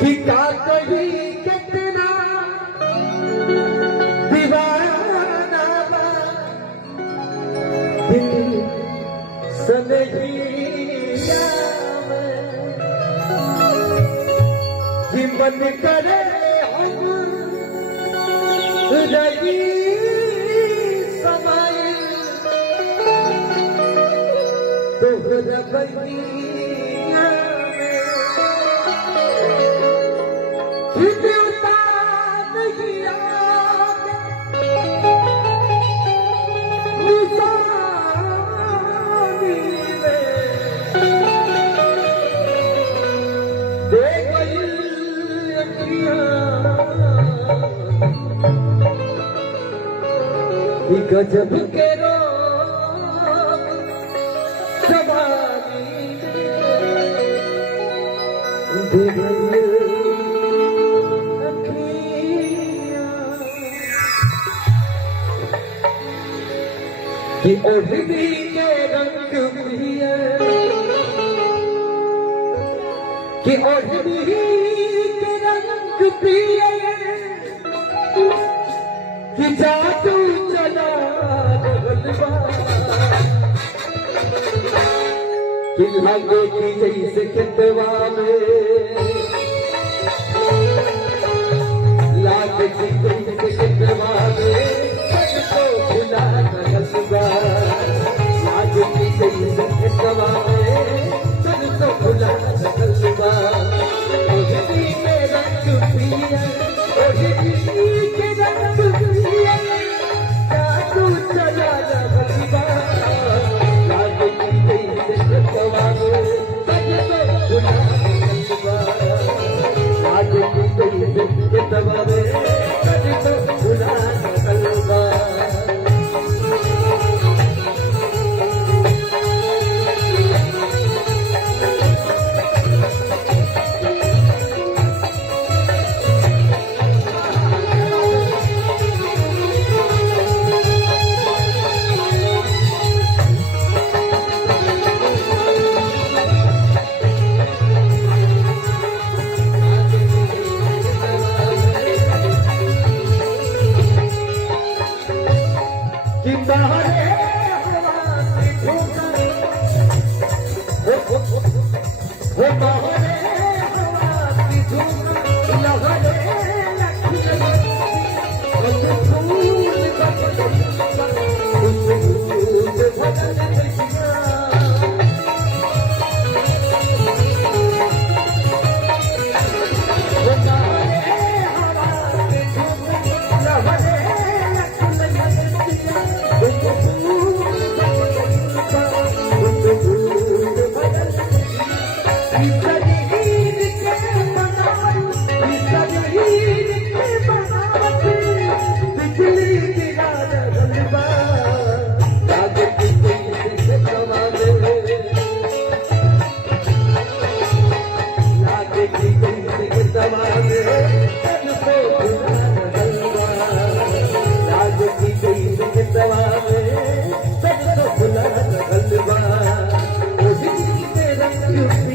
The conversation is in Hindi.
कि का कही कितना दीवाना दिल सनहिया कि मन करे हम रही समय तोहरा बगिया गजब के रोग जवानी दे गई कि ओढ़नी के रंग प्रिय कि ओढ़नी के रंग प्रिय कि जादू चला रहलबा कि लगे कि जैसे खेतवा में लागे कि जैसे खेतवा में सबको भुला रहलबा लागे कि जैसे खेतवा में सबको भुला रहलबा ओढ़नी के रंग प्रिय ओढ़नी के रंग you